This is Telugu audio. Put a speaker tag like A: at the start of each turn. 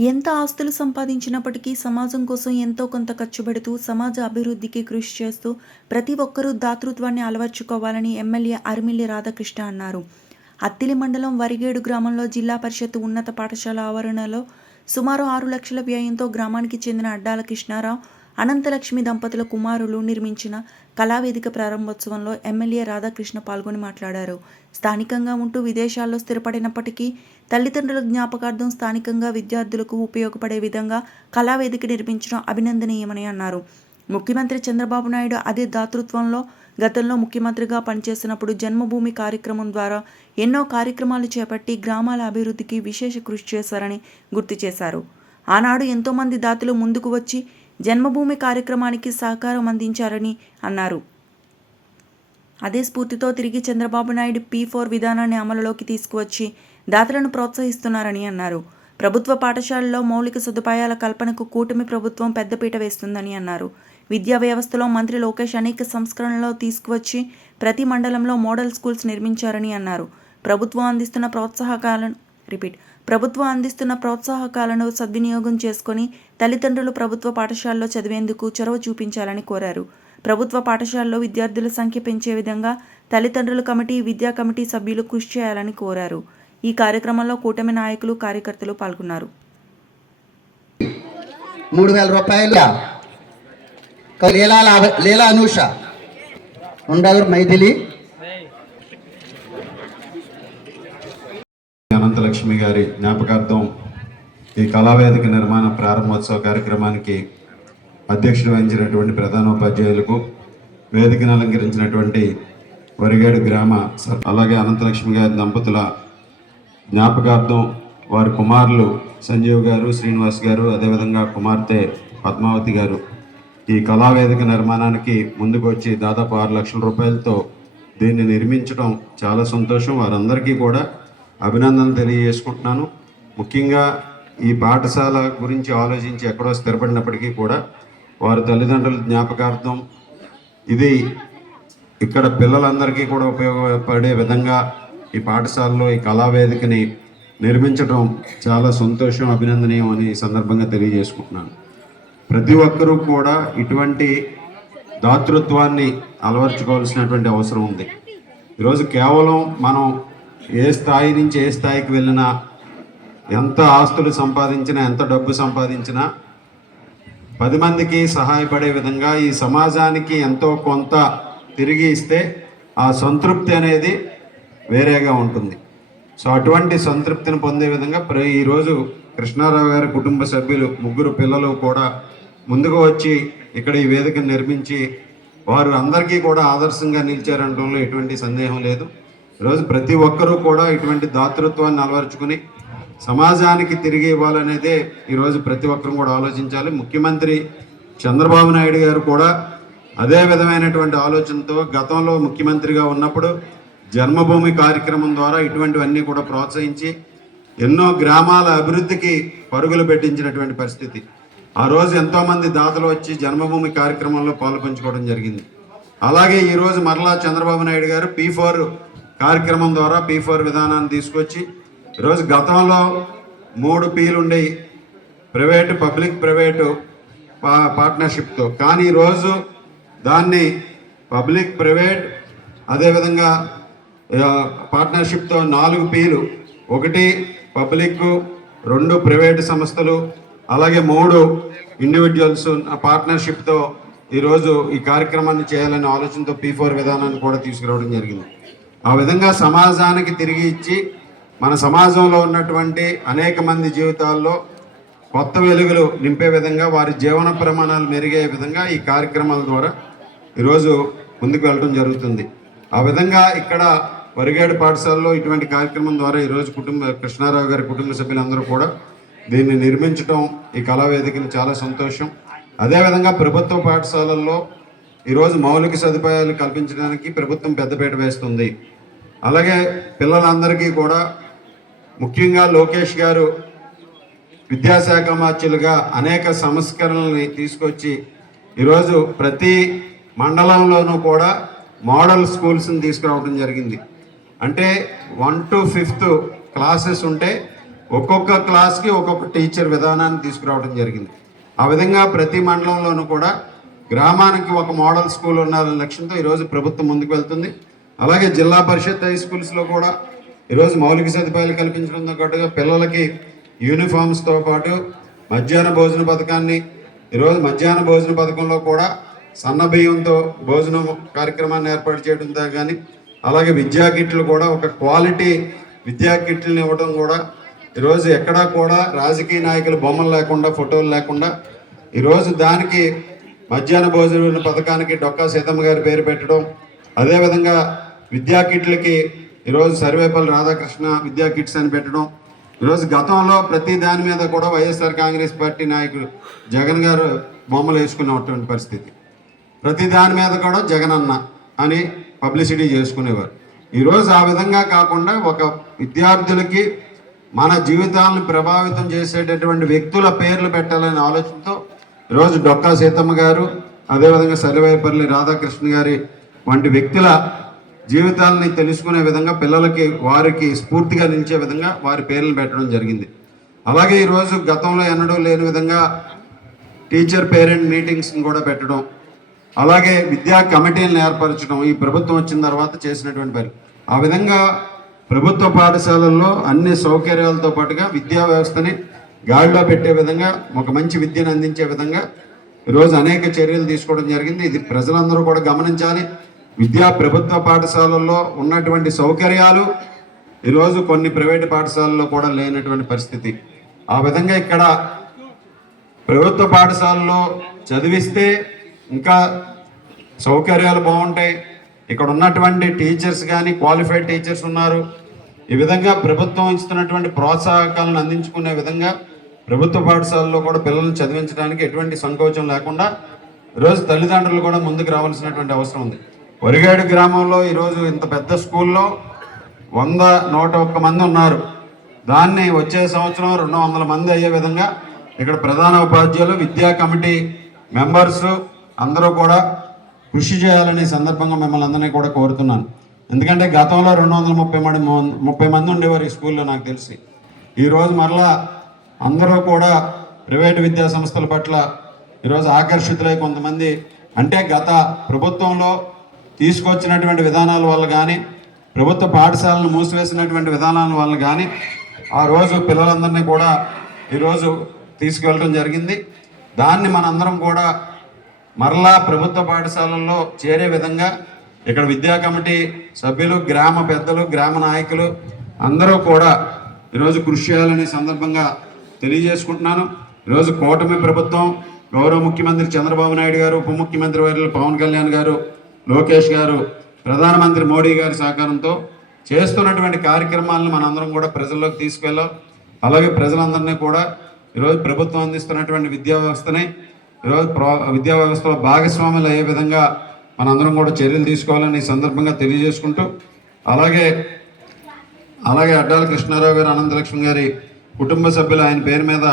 A: ఎంత ఆస్తులు సంపాదించినప్పటికీ సమాజం కోసం ఎంతో కొంత ఖర్చు పెడుతూ సమాజ అభివృద్ధికి కృషి చేస్తూ ప్రతి ఒక్కరూ దాతృత్వాన్ని అలవర్చుకోవాలని ఎమ్మెల్యే అరిమిల్లి రాధాకృష్ణ అన్నారు. అత్తిలి మండలం వరిగేడు గ్రామంలో జిల్లా పరిషత్ ఉన్నత పాఠశాల ఆవరణలో సుమారు ఆరు లక్షల వ్యయంతో గ్రామానికి చెందిన అడ్డాల కృష్ణారావు అనంతలక్ష్మి దంపతుల కుమారులు నిర్మించిన కళావేదిక ప్రారంభోత్సవంలో ఎమ్మెల్యే రాధాకృష్ణ పాల్గొని మాట్లాడారు. స్థానికంగా ఉంటూ విదేశాల్లో స్థిరపడినప్పటికీ తల్లిదండ్రుల జ్ఞాపకార్థం స్థానికంగా విద్యార్థులకు ఉపయోగపడే విధంగా కళావేదిక నిర్మించడం అభినందనీయమని అన్నారు. ముఖ్యమంత్రి చంద్రబాబు నాయుడు అదే దాతృత్వంలో గతంలో ముఖ్యమంత్రిగా పనిచేసినప్పుడు జన్మభూమి కార్యక్రమం ద్వారా ఎన్నో కార్యక్రమాలు చేపట్టి గ్రామాల అభివృద్ధికి విశేష కృషి చేశారని గుర్తు చేశారు. ఆనాడు ఎంతోమంది దాతలు ముందుకు వచ్చి జన్మభూమి కార్యక్రమానికి సహకారం అందించారని అన్నారు. అదే స్ఫూర్తితో తిరిగి చంద్రబాబు నాయుడు పీ ఫోర్ విధానాన్ని అమలులోకి తీసుకువచ్చి దాతలను ప్రోత్సహిస్తున్నారని అన్నారు. ప్రభుత్వ పాఠశాలల్లో మౌలిక సదుపాయాల కల్పనకు కూటమి ప్రభుత్వం పెద్దపీట వేస్తుందని అన్నారు. విద్యా వ్యవస్థలో మంత్రి లోకేష్ అనేక సంస్కరణలు తీసుకువచ్చి ప్రతి మండలంలో మోడల్ స్కూల్స్ నిర్మించారని అన్నారు. ప్రభుత్వం అందిస్తున్న ప్రోత్సాహకాలను రిపీట్ ప్రభుత్వం అందిస్తున్న ప్రోత్సాహకాలను సద్వినియోగం చేసుకొని తల్లిదండ్రులు ప్రభుత్వ పాఠశాలలో చదివేందుకు చొరవ చూపించాలని కోరారు. ప్రభుత్వ పాఠశాలలో విద్యార్థుల సంఖ్య పెంచే విధంగా తల్లిదండ్రుల కమిటీ విద్యా కమిటీ సభ్యులు కృషి చేయాలని కోరారు. ఈ కార్యక్రమంలో కూటమి నాయకులు కార్యకర్తలు పాల్గొన్నారు.
B: మూడు వేల రూపాయలు. లీలా లీలా అనూష. మైథిలి.
C: అనంతలక్ష్మి గారి జ్ఞాపకార్థం ఈ కళావేదిక నిర్మాణ ప్రారంభోత్సవ కార్యక్రమానికి అధ్యక్షుడు వహించినటువంటి ప్రధానోపాధ్యాయులకు వేదికను అలంకరించినటువంటి వరిగేడు గ్రామ అలాగే అనంతలక్ష్మి గారి దంపతుల జ్ఞాపకార్థం వారి కుమారులు సంజీవ్ గారు శ్రీనివాస్ గారు అదేవిధంగా కుమార్తె పద్మావతి గారు ఈ కళావేదిక నిర్మాణానికి ముందుకు వచ్చి దాదాపు ఆరు లక్షల రూపాయలతో దీన్ని నిర్మించడం చాలా సంతోషం. వారందరికీ కూడా అభినందనలు తెలియజేసుకుంటున్నాను. ముఖ్యంగా ఈ పాఠశాల గురించి ఆలోచించి ఎక్కడో స్థిరపడినప్పటికీ కూడా వారి తల్లిదండ్రుల జ్ఞాపకార్థం ఇది ఇక్కడ పిల్లలందరికీ కూడా ఉపయోగపడే విధంగా ఈ పాఠశాలలో ఈ కళావేదికని నిర్మించడం చాలా సంతోషం అభినందనీయం అని సందర్భంగా తెలియజేసుకుంటున్నాను. ప్రతి ఒక్కరూ కూడా ఇటువంటి దాతృత్వాన్ని అలవర్చుకోవాల్సినటువంటి అవసరం ఉంది. ఈరోజు కేవలం మనం ఏ స్థాయి నుంచి ఏ స్థాయికి వెళ్ళినా ఎంత ఆస్తులు సంపాదించినా ఎంత డబ్బు సంపాదించినా పది మందికి సహాయపడే విధంగా ఈ సమాజానికి ఎంతో కొంత తిరిగి ఇస్తే ఆ సంతృప్తి అనేది వేరేగా ఉంటుంది. సో అటువంటి సంతృప్తిని పొందే విధంగా ప్ర ఈరోజు కృష్ణారావు గారి కుటుంబ సభ్యులు ముగ్గురు పిల్లలు కూడా ముందుకు వచ్చి ఇక్కడ ఈ వేదికను నిర్మించి వారు అందరికీ కూడా ఆదర్శంగా నిలిచారనడంలో ఎటువంటి సందేహం లేదు. ఈరోజు ప్రతి ఒక్కరూ కూడా ఇటువంటి దాతృత్వాన్ని అలవరుచుకుని సమాజానికి తిరిగి ఇవ్వాలనేదే ఈరోజు ప్రతి ఒక్కరూ కూడా ఆలోచించాలి. ముఖ్యమంత్రి చంద్రబాబు నాయుడు గారు కూడా అదే విధమైనటువంటి ఆలోచనతో గతంలో ముఖ్యమంత్రిగా ఉన్నప్పుడు జన్మభూమి కార్యక్రమం ద్వారా ఇటువంటివన్నీ కూడా ప్రోత్సహించి ఎన్నో గ్రామాల అభివృద్ధికి పరుగులు పెట్టించినటువంటి పరిస్థితి. ఆ రోజు ఎంతోమంది దాతలు వచ్చి జన్మభూమి కార్యక్రమంలో పాల్పంచుకోవడం జరిగింది. అలాగే ఈరోజు మరలా చంద్రబాబు నాయుడు గారు పీ ఫోర్ కార్యక్రమం ద్వారా పీ ఫోర్ విధానాన్ని తీసుకొచ్చి ఈరోజు గతంలో మూడు పీలు ఉండేవి ప్రైవేటు పబ్లిక్ ప్రైవేటు పా పార్ట్నర్షిప్తో. కానీ ఈరోజు దాన్ని పబ్లిక్ ప్రైవేట్ అదేవిధంగా పార్ట్నర్షిప్తో నాలుగు పీలు. ఒకటి పబ్లిక్ రెండు ప్రైవేటు సంస్థలు అలాగే మూడు ఇండివిజువల్స్ పార్ట్నర్షిప్తో ఈరోజు ఈ కార్యక్రమాన్ని చేయాలనే ఆలోచనతో పీ ఫోర్ విధానాన్ని కూడా తీసుకురావడం జరిగింది. ఆ విధంగా సమాజానికి తిరిగి ఇచ్చి మన సమాజంలో ఉన్నటువంటి అనేక మంది జీవితాల్లో కొత్త వెలుగులు నింపే విధంగా వారి జీవన ప్రమాణాలు మెరుగే విధంగా ఈ కార్యక్రమాల ద్వారా ఈరోజు ముందుకు వెళ్ళడం జరుగుతుంది. ఆ విధంగా ఇక్కడ వరిగేడు పాఠశాలలో ఇటువంటి కార్యక్రమం ద్వారా ఈరోజు కుటుంబ కృష్ణారావు గారి కుటుంబ సభ్యులందరూ కూడా దీన్ని నిర్మించడం ఈ కళావేదికలు చాలా సంతోషం. అదేవిధంగా ప్రభుత్వ పాఠశాలల్లో ఈరోజు మౌలిక సదుపాయాలు కల్పించడానికి ప్రభుత్వం పెద్దపీట వేస్తుంది. అలాగే పిల్లలందరికీ కూడా ముఖ్యంగా లోకేష్ గారు విద్యాశాఖ మార్చులుగా అనేక సంస్కరణల్ని తీసుకొచ్చి ఈరోజు ప్రతి మండలంలోనూ కూడా మోడల్ స్కూల్స్ని తీసుకురావడం జరిగింది. అంటే వన్ టు ఫిఫ్త్ క్లాసెస్ ఉంటే ఒక్కొక్క క్లాస్కి ఒక్కొక్క టీచర్ విధానాన్ని తీసుకురావడం జరిగింది. ఆ విధంగా ప్రతి మండలంలోనూ కూడా గ్రామానికి ఒక మోడల్ స్కూల్ ఉండాలనే లక్ష్యంతో ఈరోజు ప్రభుత్వం ముందుకు వెళ్తుంది. అలాగే జిల్లా పరిషత్ హై స్కూల్స్లో కూడా ఈరోజు మౌలిక సదుపాయాలు కల్పించడంతో పాటుగా పిల్లలకి యూనిఫామ్స్తో పాటు మధ్యాహ్న భోజన పథకాన్ని ఈరోజు మధ్యాహ్న భోజన పథకంలో కూడా సన్న బియ్యంతో భోజనం కార్యక్రమాన్ని ఏర్పాటు చేయడంతో కానీ అలాగే విద్యా కిట్లు కూడా ఒక క్వాలిటీ విద్యా కిట్లను ఇవ్వడం కూడా ఈరోజు ఎక్కడా కూడా రాజకీయ నాయకుల బొమ్మలు లేకుండా ఫోటోలు లేకుండా ఈరోజు దానికి మధ్యాహ్న భోజన పథకానికి డొక్కా సీతమ్మ గారి పేరు పెట్టడం అదేవిధంగా విద్యా కిట్లకి ఈరోజు సర్వేపల్లి రాధాకృష్ణ విద్యా కిట్స్ అని పెట్టడం. ఈరోజు గతంలో ప్రతి దాని మీద కూడా వైఎస్ఆర్ కాంగ్రెస్ పార్టీ నాయకులు జగన్ గారు బొమ్మలు వేసుకున్నటువంటి పరిస్థితి. ప్రతి దాని మీద కూడా జగన్ అన్న అని పబ్లిసిటీ చేసుకునేవారు. ఈరోజు ఆ విధంగా కాకుండా ఒక విద్యార్థులకి మన జీవితాలను ప్రభావితం చేసేటటువంటి వ్యక్తుల పేర్లు పెట్టాలనే ఆలోచనతో ఈరోజు డొక్కా సీతమ్మ గారు అదేవిధంగా సర్వేపల్లి రాధాకృష్ణ గారి వంటి వ్యక్తుల జీవితాలని తెలుసుకునే విధంగా పిల్లలకి వారికి స్ఫూర్తిగా నిలిచే విధంగా వారి పేర్లు పెట్టడం జరిగింది. అలాగే ఈరోజు గతంలో ఎన్నడూ లేని విధంగా టీచర్ పేరెంట్ మీటింగ్స్ని కూడా పెట్టడం అలాగే విద్యా కమిటీలను ఏర్పరచడం ఈ ప్రభుత్వం వచ్చిన తర్వాత చేసినటువంటి పని. ఆ విధంగా ప్రభుత్వ పాఠశాలల్లో అన్ని సౌకర్యాలతో పాటుగా విద్యా వ్యవస్థని గాడిలో పెట్టే విధంగా ఒక మంచి విద్యను అందించే విధంగా ఈరోజు అనేక చర్యలు తీసుకోవడం జరిగింది. ఇది ప్రజలందరూ కూడా గమనించాలి. విద్యా ప్రభుత్వ పాఠశాలల్లో ఉన్నటువంటి సౌకర్యాలు ఈరోజు కొన్ని ప్రైవేటు పాఠశాలల్లో కూడా లేనటువంటి పరిస్థితి. ఆ విధంగా ఇక్కడ ప్రభుత్వ పాఠశాలలో చదివిస్తే ఇంకా సౌకర్యాలు బాగుంటాయి. ఇక్కడ ఉన్నటువంటి టీచర్స్ కానీ క్వాలిఫైడ్ టీచర్స్ ఉన్నారు. ఈ విధంగా ప్రభుత్వం ఇస్తున్నటువంటి ప్రోత్సాహకాలను అందించుకునే విధంగా ప్రభుత్వ పాఠశాలలో కూడా పిల్లలను చదివించడానికి ఎటువంటి సంకోచం లేకుండా ఈరోజు తల్లిదండ్రులు కూడా ముందుకు రావాల్సినటువంటి అవసరం ఉంది. ఒరిగాడు గ్రామంలో ఈరోజు ఇంత పెద్ద స్కూల్లో వంద నూట ఒక్క మంది ఉన్నారు. దాన్ని వచ్చే సంవత్సరం రెండు వందల మంది అయ్యే విధంగా ఇక్కడ ప్రధాన ఉపాధ్యాయులు విద్యా కమిటీ మెంబర్స్ అందరూ కూడా కృషి చేయాలనే సందర్భంగా మిమ్మల్ని అందరినీ కూడా కోరుతున్నాను. ఎందుకంటే గతంలో రెండు వందల ముప్పై మంది ముప్పై మంది ఉండేవారు ఈ స్కూల్లో నాకు తెలిసి. ఈరోజు మరలా అందరూ కూడా ప్రైవేటు విద్యా సంస్థల పట్ల ఈరోజు ఆకర్షితులై కొంతమంది. అంటే గత ప్రభుత్వంలో తీసుకొచ్చినటువంటి విధానాల వల్ల కానీ ప్రభుత్వ పాఠశాలను మూసివేసినటువంటి విధానాల వల్ల కానీ ఆ రోజు పిల్లలందరినీ కూడా ఈరోజు తీసుకెళ్ళడం జరిగింది. దాన్ని మనందరం కూడా మరలా ప్రభుత్వ పాఠశాలల్లో చేరే విధంగా ఇక్కడ విద్యా కమిటీ సభ్యులు గ్రామ పెద్దలు గ్రామ నాయకులు అందరూ కూడా ఈరోజు కృషి చేయాలనే సందర్భంగా తెలియజేసుకుంటున్నాను. ఈరోజు కూటమి ప్రభుత్వం గౌరవ ముఖ్యమంత్రి చంద్రబాబు నాయుడు గారు ఉప ముఖ్యమంత్రి వర్యులు పవన్ కళ్యాణ్ గారు లోకేష్ గారు ప్రధానమంత్రి మోడీ గారి సహకారంతో చేస్తున్నటువంటి కార్యక్రమాలను మనందరం కూడా ప్రజల్లోకి తీసుకెళ్ళాం. అలాగే ప్రజలందరినీ కూడా ఈరోజు ప్రభుత్వం అందిస్తున్నటువంటి విద్యా వ్యవస్థని ఈరోజు విద్యా వ్యవస్థలో భాగస్వాములు అయ్యే విధంగా మనందరం కూడా చర్యలు తీసుకోవాలని ఈ సందర్భంగా తెలియజేసుకుంటూ అలాగే అలాగే అడ్డాల కృష్ణారావు గారు అనంతలక్ష్మి గారి కుటుంబ సభ్యులు ఆయన పేరు మీద